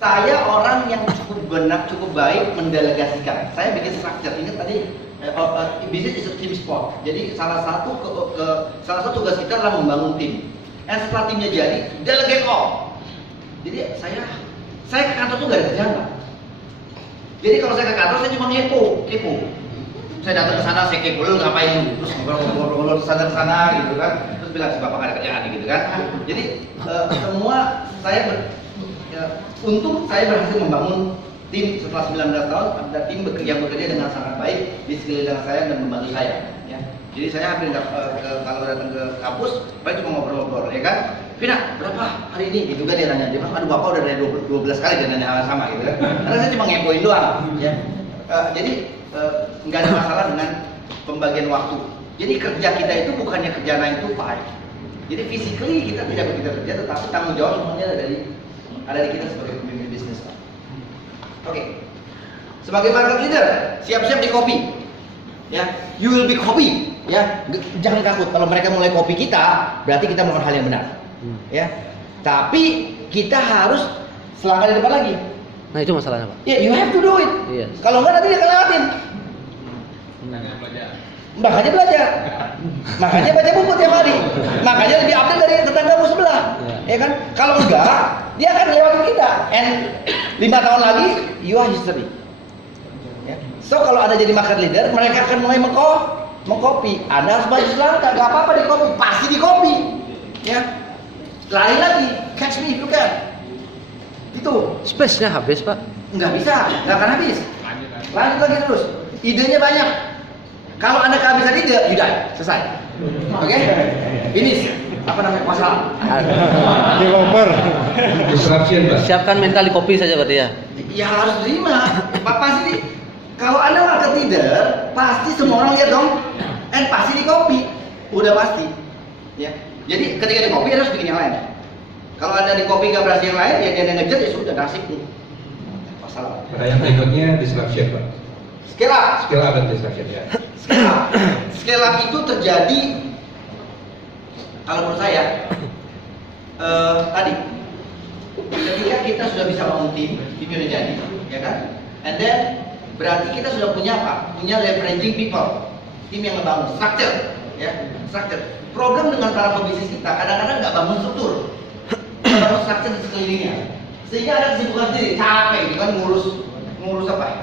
Saya orang yang cukup benar, cukup baik mendelegasikan. Saya bikin structure. Ingat tadi, business is a team sport. Jadi salah satu tugas kita adalah membangun tim. Dan setelah timnya jadi, delegate all. Jadi saya ke kantor tuh gak ada kerjaan, Pak. Jadi kalau saya ke kantor, saya cuma kepo. Saya datang ke sana, saya kepo, lu ngapain lu? Terus ngobrol-ngobrol sana gitu kan. Terus bilang, si bapak gak ada kerjaan gitu kan. Jadi semua saya untung saya berhasil membangun tim setelah 19 tahun. Ada tim yang bekerja dengan sangat baik di sekeliling saya dan membantu saya. Ya. Jadi saya hampir kalau datang ke kampus, paling cuma ngobrol-ngobrol, ya kan? Vina, berapa hari ini? Gitu kan dia nanya. Dia bilang, aduh bapak udah dari 12 kali dia nanya hal sama gitu kan. Karena saya cuma ngepoin doang. Ya. Jadi nggak ada masalah dengan pembagian waktu. Jadi kerja kita itu bukannya kerja 9 to 5. Jadi physically kita tidak bekerja kerja, tetapi tanggung jawab semuanya ada di kita sebagai pemimpin bisnis. Oke. Sebagai market leader, siap-siap di copy. Ya, you will be copy. Ya, jangan takut kalau mereka mulai copy kita, berarti kita melakukan hal yang benar. Ya. Tapi kita harus selangkah di depan lagi. Nah, itu masalahnya, Pak. Ya, you have to do it. Yes. Kalau enggak nanti dia akan lewatin. Makanya belajar. Makanya baca buku tiap hari. Makanya lebih update dari tetanggamu sebelah. Ya kan? Kalau enggak, dia akan lewatin kita. And 5 tahun lagi, you are history. Ya. So kalau Anda jadi market leader, mereka akan mulai mengcopy. Anda harus baca selangkah, gak apa-apa di copy, pasti di copy. Ya. Lari lagi, catch me if you can. Itu. Space-nya habis, Pak. Nggak bisa, nggak akan habis. Lanjut lagi terus. Idenya banyak. Kalau Anda kehabisan ide, yaudah, selesai. Oke? Finish. Apa namanya? Masalah. Developer. Disruption, Pak. Siapkan mental di kopi saja berarti ya. Ya harus terima. Pasti. Kalau Anda market leader, pasti semua orang lihat dong. And pasti di copy. Udah pasti. Ya. Jadi ketika di copy harus bikin yang lain. Kalau Anda di copy nggak berhasil yang lain, ya dia ngejar ya sudah nasib nih. Masalah. Pertanyaan berikutnya disruption, Pak. Scale up. Scale up dan disruption ya. Scale up itu terjadi kalau menurut saya tadi ketika kita sudah bisa bangun tim udah jadi, ya kan? And then berarti kita sudah punya apa? Punya leveraging people, tim yang ngebangun structure, ya, structure. Problem dengan para pebisnis kita kadang-kadang nggak bangun struktur, nggak bangun structure di sekelilingnya, sehingga ada kesibukan sendiri, capek, gitu kan ngurus apa?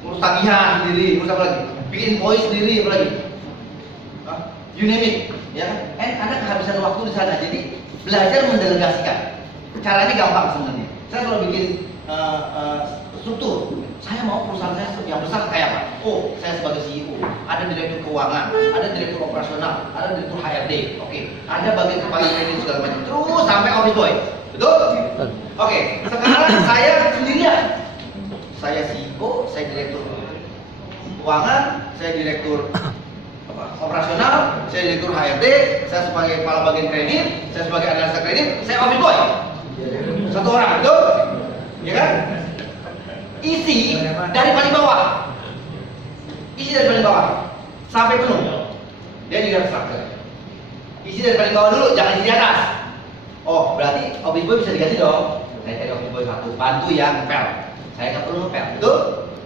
Ngurus tagihan sendiri, ngurus apa lagi? Bikin voice sendiri, apa lagi? You name it, ya kan? Anda kehabisan waktu di sana, jadi belajar mendelegasikan. Caranya gampang sebenarnya. Saya selalu bikin struktur. Saya mau perusahaan saya yang besar kayak apa? Oh, saya sebagai CEO, ada direktur keuangan, ada direktur operasional, ada direktur HRD, oke, ada bagian kepala kredit segala macam, terus sampai office boy, betul? Oke, sekarang saya sendirian. Saya CEO, saya direktur keuangan, saya direktur operasional, saya direktur HRD, saya sebagai kepala bagian kredit, saya sebagai analisa kredit, saya office boy. Satu orang, betul? Ya kan? Isi dari paling bawah. Isi dari paling bawah sampai penuh. Dia juga structure. Isi dari paling bawah dulu, jangan isi di atas. Oh, berarti office boy bisa diganti dong. Saya cari office boy satu, bantu ya ngepel. Saya nggak perlu ngepel, betul?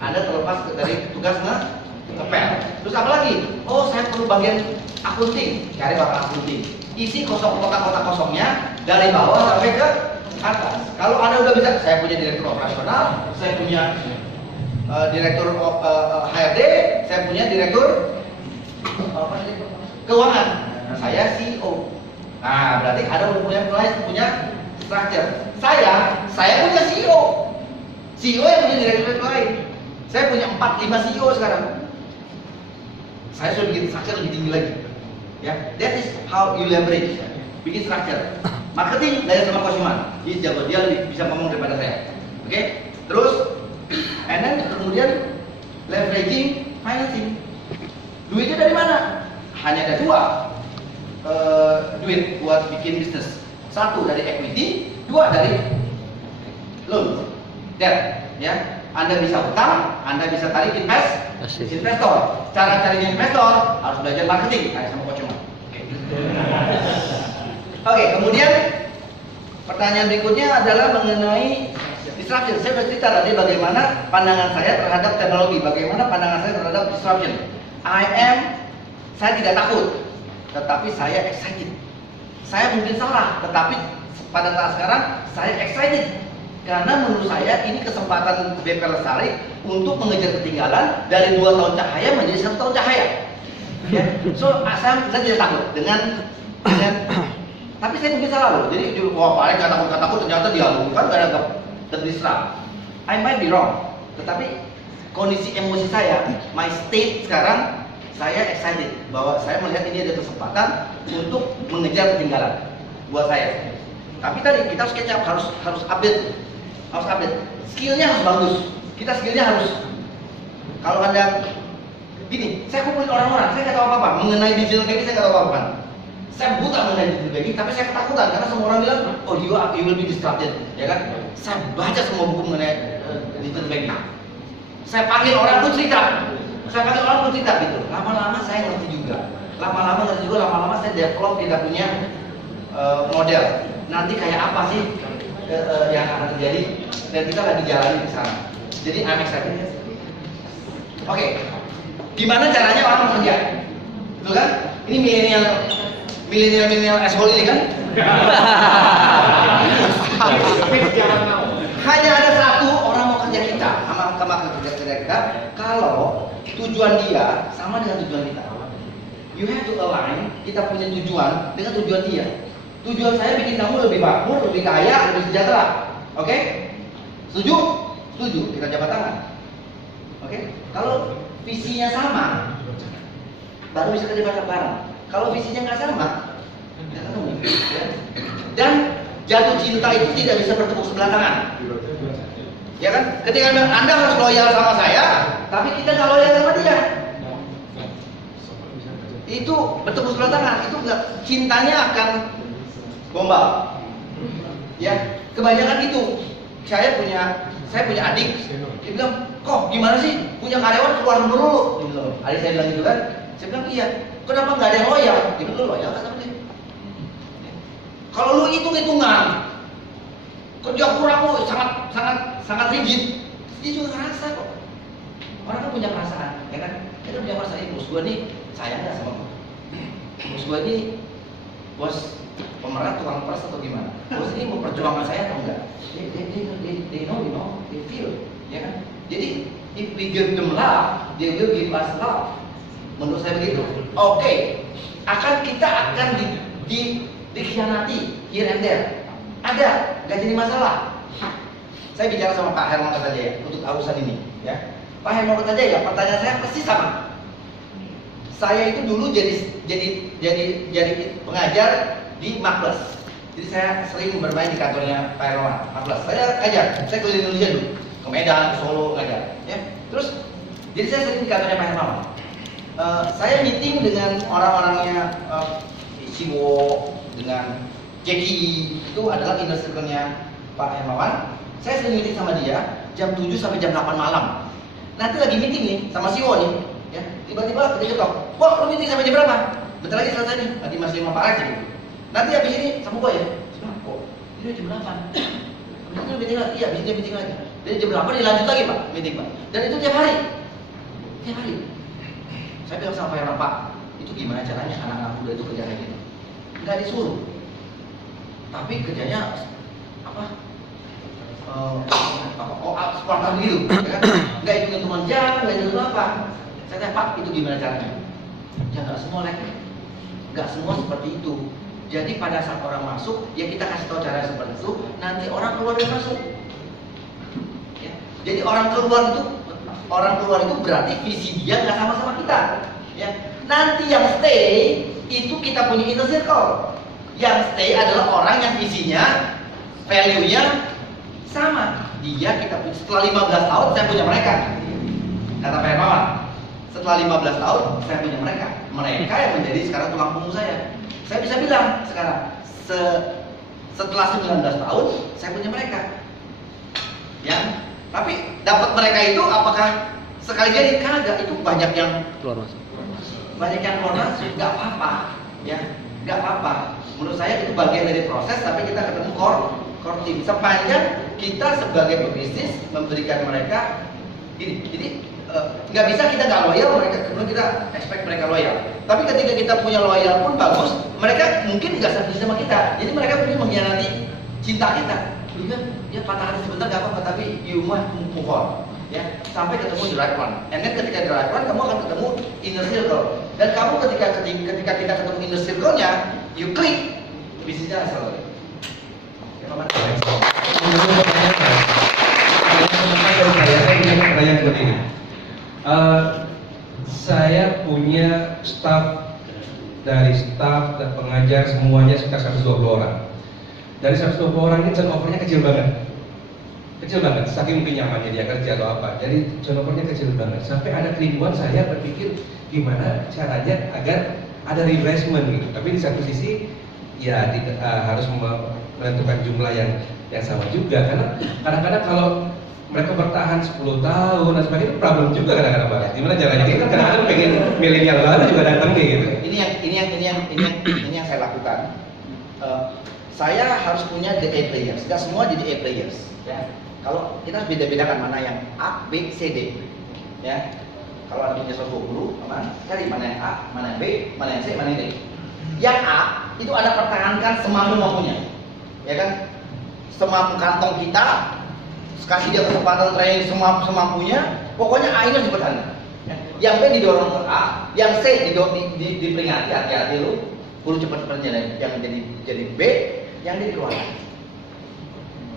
Anda terlepas dari tugas ngepel. Terus apa lagi? Oh, saya perlu bagian akunting. Cari bagian akunting. Isi kotak-kotak kosongnya dari bawah sampai ke atas. Kalau Anda udah bisa, saya punya direktur operasional, saya punya direktur HRD, saya punya direktur keuangan, saya CEO. Nah, berarti Anda punya structure. Saya punya CEO. CEO yang punya direktur lain. Saya punya 4-5 CEO sekarang. Saya sudah bikin structure lebih tinggi lagi. Ya, that is how you leverage. Bikin structure. Marketing belajar sama Coach Iman. Dia jago, dia lebih bisa ngomong daripada saya. Oke? Terus, and then kemudian leveraging financing. Duitnya dari mana? Hanya ada dua duit buat bikin bisnis. Satu dari equity, dua dari loan, debt. Ya, Anda bisa utang, Anda bisa tarik investor. Cara carinya investor harus belajar marketing, kayak sama Coach Iman. Oke, kemudian pertanyaan berikutnya adalah mengenai disruption. Saya sudah cerita tadi bagaimana pandangan saya terhadap teknologi, bagaimana pandangan saya terhadap disruption. Saya tidak takut, tetapi saya excited. Saya mungkin salah, tetapi pada saat sekarang saya excited. Karena menurut saya ini kesempatan BP Lestari untuk mengejar ketinggalan dari 2 tahun cahaya menjadi 1 tahun cahaya. Ya. So saya tidak takut dengan tapi saya mungkin salah loh. Jadi wah paling kata-kata ternyata dialungkan karena terdisrupt. I might be wrong. Tetapi kondisi emosi saya, my state sekarang saya excited bahwa saya melihat ini ada kesempatan untuk mengejar ketinggalan buat saya. Tapi tadi kita harus catch up, harus update. Skillnya harus bagus. Kita skillnya harus. Kalau Anda gini, saya kumpulin orang-orang, saya nggak tahu apa-apa mengenai digital banking, saya nggak tahu apa-apa. Saya buta mengenai digital banking, tapi saya ketakutan karena semua orang bilang, oh you will be disrupted, ya kan? Saya baca semua buku mengenai digital banking. Saya panggil orang pun cerita gitu. Lama-lama saya ngerti juga. Lama-lama saya develop kita punya model. Nanti kayak apa sih yang akan terjadi? Dan kita lagi jalanin di sana. Jadi I'm excited. Oke. Gimana caranya orang bekerja? Betul kan? Ini milenial asshole ini kan? Hanya ada satu orang mau kerja kita sama kerja kita kalau tujuan dia sama dengan tujuan kita. You have to align kita punya tujuan dengan tujuan dia. Tujuan saya bikin kamu lebih makmur, lebih kaya, lebih sejahtera. Oke? Setuju? Setuju. Kita jabat tangan. Oke? Kalau visinya sama, baru bisa kerja bareng. Kalau visinya nggak sama, nggak ketemu. Ya? Dan jatuh cinta itu tidak bisa bertepuk sebelah tangan. Ya kan? Ketika Anda harus loyal sama saya, tapi kita nggak loyal sama dia. Itu bertepuk sebelah tangan. Itu nggak, cintanya akan gombal. Ya, kebanyakan itu. Saya punya adik. Dia bilang, kok gimana sih punya karyawan keluar dulu? Gitu. Adik saya bilang gitu kan. Saya bilang iya. Kenapa nggak ada yang loyal? Dia bilang lu loyal kan sama dia. Kalau lu hitung-hitungan, kerja kurang lu sangat rigid. Dia juga ngerasa kok. Orang kan punya perasaan, ya kan? Dia punya perasaan. Bos gue nih sayang nggak sama gue? Bos gue nih bos pemerat tukang peras atau gimana? Bos ini mau perjuangan saya atau enggak? They know, they feel, ya kan? Jadi if we give them love, they will give us love. Menurut saya begitu. Oke, kita akan dikhianati here and there. Ada, nggak jadi masalah. Saya bicara sama Pak Herman Kertajaya untuk urusan ini, ya. Pak Herman Kertajaya, pertanyaan saya persis sama. Saya itu dulu jadi pengajar di Makles. Jadi saya sering bermain di kantornya Pak Herman Makles. Saya keliling Indonesia dulu, ke Medan, ke Solo ngajar. Ya. Terus, jadi saya sering di kantornya Pak Herman. Saya meeting dengan orang-orangnya Siwo, dengan Jeki, itu adalah inner circle-nya Pak Hermawan. Saya sering meeting sama dia jam 7 sampai jam 8 malam. Nanti lagi meeting nih sama Siwo nih, ya. Tiba-tiba dia ketok, "Kok lu meeting sampai jam berapa?" "Bentar lagi selesai nih, nanti masih sama Pak Alex gitu. Nanti habis ini sama gua ya." "Kok ini jam 8?" "Habis itu meeting lagi." "Iya, habis ini meeting lagi." Dari jam 8 dilanjut lagi, Pak, meeting, Pak. Dan itu tiap hari. Tiap hari. Saya bilang sama Pak Herman, "Pak, itu gimana caranya anak-anak muda itu kerja kayak gitu?" Nggak disuruh, tapi kerjanya spontan gitu, ya kan? Nggak hitung-hitungan jam, nggak hitung apa. Saya tanya, "Pak, itu gimana caranya?" Ya nggak semua nggak semua seperti itu. Jadi pada saat orang masuk, ya kita kasih tahu cara seperti itu. Nanti orang keluar dan masuk. Ya. Jadi orang keluar itu berarti visi dia nggak sama-sama kita. Ya. Nanti yang stay itu kita punya inner circle. Yang stay adalah orang yang visinya, value-nya sama. Dia kita punya, setelah 15 tahun saya punya mereka. Kata Pak Hermawan, setelah 15 tahun saya punya mereka. Mereka yang menjadi sekarang tulang punggung saya. Saya bisa bilang sekarang setelah 19 tahun saya punya mereka. Ya. Tapi dapat mereka itu apakah sekali jadi? Kagak, itu banyak yang Keluar masuk. Banyak yang keluar masuk, nggak apa-apa, ya, nggak apa-apa. Menurut saya itu bagian dari proses, tapi kita ketemu core core team sepanjang kita sebagai pebisnis memberikan mereka ini. Jadi nggak bisa kita nggak loyal, mereka kemudian kita expect mereka loyal. Tapi ketika kita punya loyal pun bagus, mereka mungkin nggak serius sama kita. Jadi mereka mungkin mengkhianati cinta kita. Ya patah hati sebentar nggak apa-apa, tapi you must move on. Ya, sampai ketemu the right one. And then ketika the right one, kamu akan ketemu inner circle. Dan kamu ketika kita ketemu inner circle-nya, you click, bisnisnya asal. Ya, Pak. Saya punya pertanyaan seperti ini. Saya punya dari staff dan pengajar semuanya sekitar 120 orang. Dari 120 orang ini turnovernya kecil banget, saking mungkin nyamannya dia kerja atau apa. Jadi turnovernya kecil banget. Sampai ada kerinduan saya berpikir gimana caranya agar ada refreshment gitu. Tapi di satu sisi ya harus menentukan jumlah yang sama juga, karena kadang-kadang kalau mereka bertahan 10 tahun dan sebagainya itu problem juga kadang-kadang Pak. Gimana caranya? Ini kan kadang-kadang pengen milenial baru juga datang nih gitu. Ini yang saya lakukan. Saya harus punya the A players. Tidak semua jadi A players. Ya. Kalau kita harus beda-bedakan mana yang A, B, C, D. Ya. Kalau ada punya 120, cari mana yang A, mana yang B, mana yang C, mana yang D. Yang A itu ada pertahankan semampu-mampunya. Ya kan? Semampu kantong kita, kasih dia kesempatan training semampunya, pokoknya A ini harus dipertahankan. Ya. Yang B didorong ke A, yang C diperingati, hati-hati lu, perlu cepat-cepat yang jadi B, yang D dikeluarin.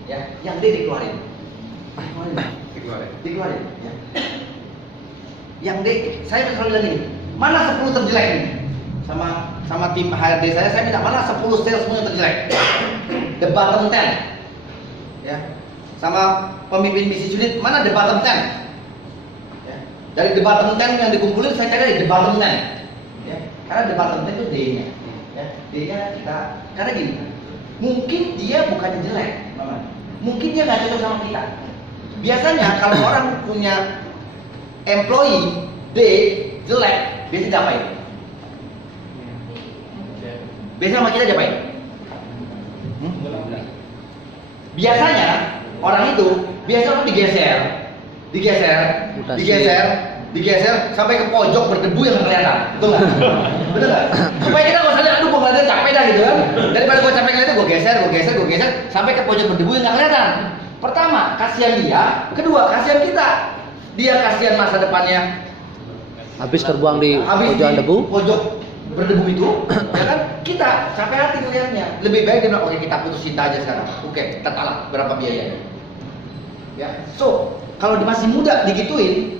Ya, yang D dikeluarin. Dikeluarin. Ya. Yang D, saya selalu bilang ini, mana 10 terjelek ini? Sama tim HRD saya minta mana 10 salesman yang terjelek. The bottom 10. Ya. Sama pemimpin bisnis unit, mana the bottom 10? Ya. Dari the bottom 10 yang dikumpulin, saya cari the bottom 10. Ya. Karena the bottom 10 itu D-nya. Ya. D-nya kita, karena gini, mungkin dia bukannya jelek, mungkin dia nggak cocok sama kita. Biasanya kalau orang punya employee D jelek, biasanya diapain? Biasanya sama kita diapain? Biasanya orang itu biasanya digeser sampai ke pojok berdebu yang kelihatan, betul nggak? Betul nggak? Supaya kita nggak sadar, aduh gue ngeliatnya capek dah gitu kan. Daripada gue capek ngeliatnya, gue geser sampai ke pojok berdebu yang nggak kelihatan. Pertama, kasihan dia. Kedua, kasihan kita. Dia kasihan masa depannya. Habis terbuang di pojokan debu. Pojok berdebu itu, ya kan? Kita capek hati ngeliatnya. Lebih baik dia bilang, oke kita putus cinta aja sekarang. Oke, kita talak. Berapa biayanya? Ya, so kalau dia masih muda digituin,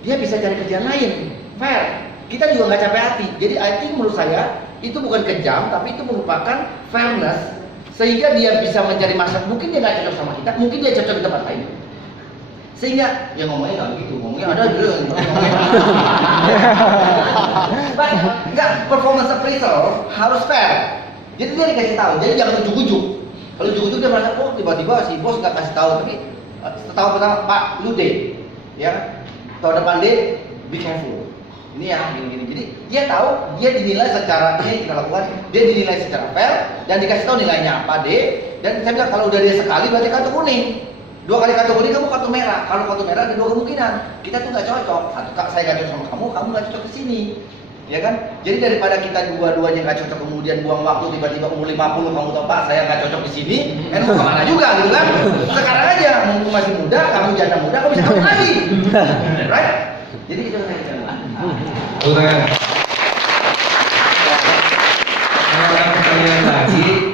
dia bisa cari kerjaan lain, fair. Kita juga nggak capek hati. Jadi I think menurut saya itu bukan kejam, tapi itu merupakan fairness, sehingga dia bisa mencari masa. Mungkin dia nggak cocok sama kita, mungkin dia cocok di tempat lain. Sehingga ya ngomongnya nggak begitu, ngomongnya ada dulu. Nggak, performance appraisal harus fair. Jadi dia dikasih tahu, jadi jangan ujuk-ujuk. Kalau ujuk-ujuk dia merasa, oh tiba-tiba si bos nggak kasih tahu, tapi tahun pertama Pak, lu deh, ya tahun depan deh, be careful. Ini ya gini-gini. Jadi dia tahu, dia dinilai secara ini kita lakukan, dia dinilai secara fair dan dikasih tahu nilainya apa deh. Dan saya bilang kalau udah dia sekali berarti kartu kuning. 2 kali kartu kuning kamu kartu merah. Kalau kartu merah ada 2 kemungkinan. Kita tuh nggak cocok. Satu saya nggak cocok sama kamu nggak cocok ke sini. Ya kan? Jadi daripada kita dua-duanya nggak cocok kemudian buang waktu tiba-tiba umur 50 kamu tahu Pak saya nggak cocok di sini, mau kemana juga gitu kan? Sekarang aja mumpung masih muda, kamu janda muda, kamu bisa kawin lagi, right? Jadi itu yang saya bilang.